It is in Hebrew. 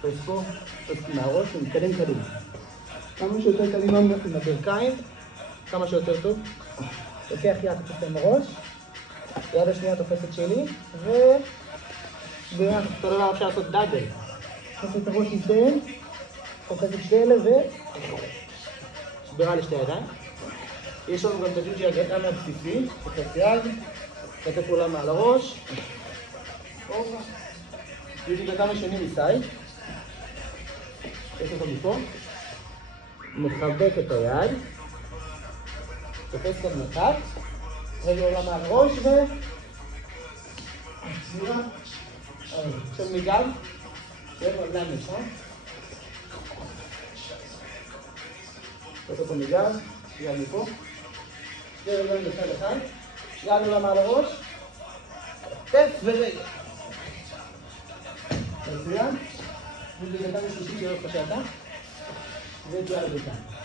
תופס פה, תופס מהראש ומתקדם קדימה. כמה שיותר קדימה עם הברכיים, כמה שיותר טוב. לוקח יד תופס עם הראש, יד השנייה תופסת שלי, שבירה, אותו דבר אפשר לעשות דאגל. תופס את הראש ניתן, תופס את שתי אלה שבירה לשתי ידיים. יש לנו גם את הג'וג'י הגדול הבסיסי, תופס יד, כתף עולה מעל הראש. ג'וג'י גדול השני מסייד. תופס אותו מפה. מחבק את היד. תופס גם מרחק. רגע עולה מעל הראש סבירה. עכשיו מגב. זה רגליים נשם. תופס אותו מגב. יד מפה. שתי רגליים בצד אחד. יד עולה מעל הראש. כתף ורגל. מצוין. וזה גדול השלישי שיהיה לך שעתה. ואת יד בצד.